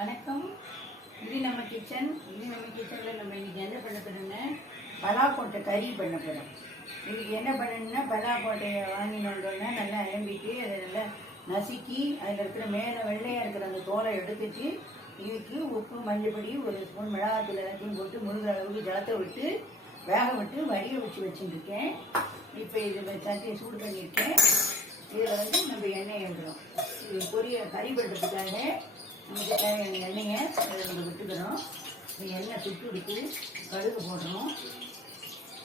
வணக்கம். இது நம்ம கிச்சன் இது நம்ம கிச்சனில் நம்ம இன்றைக்கி என்ன பண்ண போறோம்னா பலாக்கொட்டை கறி பண்ண போகிறோம் இன்றைக்கி என்ன பண்ணணும்னா பலாக்கொட்டையை வாங்கின உடனே நல்லா அலம்பிட்டு அதை நல்லா நசுக்கி அதில் இருக்கிற மேலே வெள்ளையாக இருக்கிற அந்த தோலை எடுத்துட்டு இதுக்கு உப்பு மஞ்சப்பொடி ஒரு ஸ்பூன் மிளகாத்தூள் எல்லாத்தையும் போட்டு முழுகிற அளவுக்கு ஜலத்தை விட்டு வேக விட்டு வடிய வச்சு வச்சுருக்கேன் இப்போ இது சட்டியை சூடு பண்ணியிருக்கேன். இதில் வந்து நம்ம எண்ணெய் விடுறோம் இது பொரிய கறி பண்ணுறதுக்காக நமக்கு தேவையான எண்ணெயை அதில் நம்ம விட்டுக்கிறோம். இந்த எண்ணெய் சுட்டு விட்டு கடுகு போடணும்.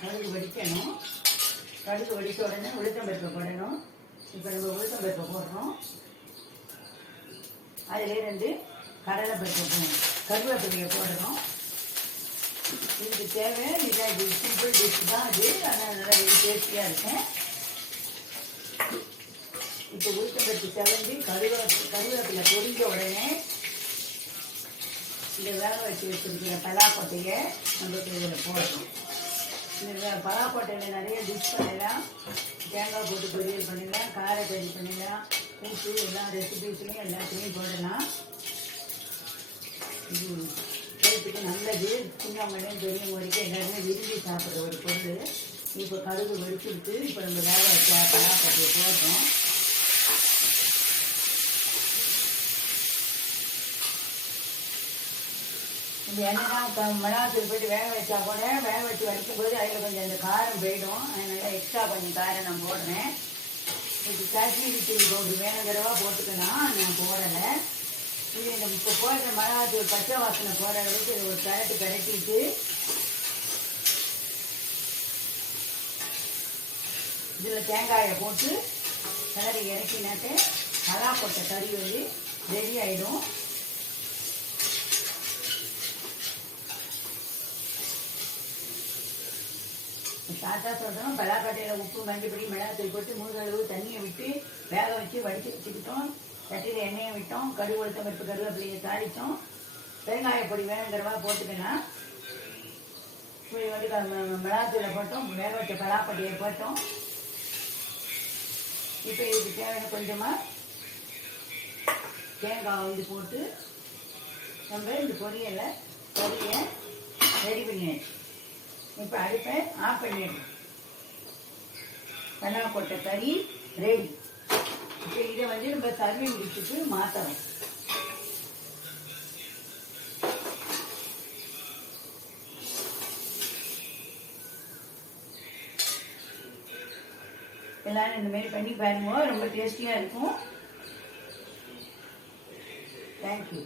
கடுகு வடிக்கணும். கடுகு வடித்த உடனே உளுத்தம்பருப்பை போடணும். இப்போ நம்ம உளுத்தம்பருப்பை போடுறோம். அதிலே ரெண்டு கடலை பருப்பை போடணும். கருவேப்பிலையை போடுறோம் இதுக்கு தேவை இதாக இது சிம்பிள் டிஷ் தான் அது. ஆனால் நல்லா டேஸ்டியாக இருக்கும். இப்போ உளுத்தம்பருப்பு செவந்து கருவேப்பிலை கருவேப்பிலை பொரிஞ்ச உடனே இந்த வேக வச்சு வச்சிருக்கிற பலாக்கொட்டையை நம்ம இதில் போடணும். இந்த வே- பலாக்கொட்டையில் நிறைய டிஷ் பண்ணலாம் தேங்காய் போட்டு பொரியல் பண்ணிடலாம் காரை கறி பண்ணிடலாம் கூட்டு எல்லா ரெசிபீஸ்லையும் எல்லாத்துலேயும் போடலாம். இது ஹெல்த்துக்கு நல்லது. சின்னவங்களையும் பெரியவங்க வரைக்கும் எல்லாருமே விரும்பி சாப்பிட்ற ஒரு பொருள். இப்போ கடுகு வெடிச்சுட்டு இப்போ நம்ம வேக வச்ச பலாக்கொட்டையை போடுறோம் இந்த எண்ணெய்லாம் இப்போ மிளகாத்தூள் போட்டு வேக வச்சா கூட வேக வச்சு வடிக்கும் போது அதில் கொஞ்சம் அந்த காரம் போயிடும். அதனால எக்ஸ்ட்ரா கொஞ்சம் காரம் நான் போடுறேன். இது காஷ்மீரி தூள் போட்டு வேணுங்கிறவா போட்டுக்கலாம் நான் போடலை. இது இந்த இப்போ போடுற மிளகாத்தூள் பச்சை வாசனை போகிற அளவுக்கு இது ஒரு கரட்டு கரட்டிட்டு இதில் தேங்காயை போட்டு கிளறி இறக்கினாக்க பலா கொட்டை கறி வந்து ரெடி ஆகிடும் தாத்தா சொல்கிறோம் பலாக்கட்டையில் உப்பு மஞ்சப்படி மிளகாத்தூள் போட்டு மூணு தண்ணியை விட்டு வேக வச்சு வடித்து வச்சுக்கிட்டோம். சட்டியில் எண்ணெயை விட்டோம். கடுகு உளுத்தம் பருப்பு கருவேப்பிலையை தாளித்தோம் பெருங்காயப்பொடி வேணுங்கிறவா போட்டுக்கலாம் இப்படி வந்து மிளகாத்தூளை போட்டோம். வேக வச்ச பலாக்கட்டையை போட்டோம். இப்போ இதுக்கு தேவையான கொஞ்சமாக தேங்காய் வந்து போட்டு நம்ம இந்த பொரியலை பொரிய ரெடி பண்ணியாச்சு. இப்போ அடுப்பை ஆஃப் பண்ணிடணும் பனா கொட்டை கறி ரெடி இப்போ இதை வந்து நம்ம சர்விங் டிஷ்ஷுக்கு மாற்றணும் எல்லாரும் இந்த மாதிரி பண்ணி பாருங்க. ரொம்ப டேஸ்டியாக இருக்கும். தேங்க்யூ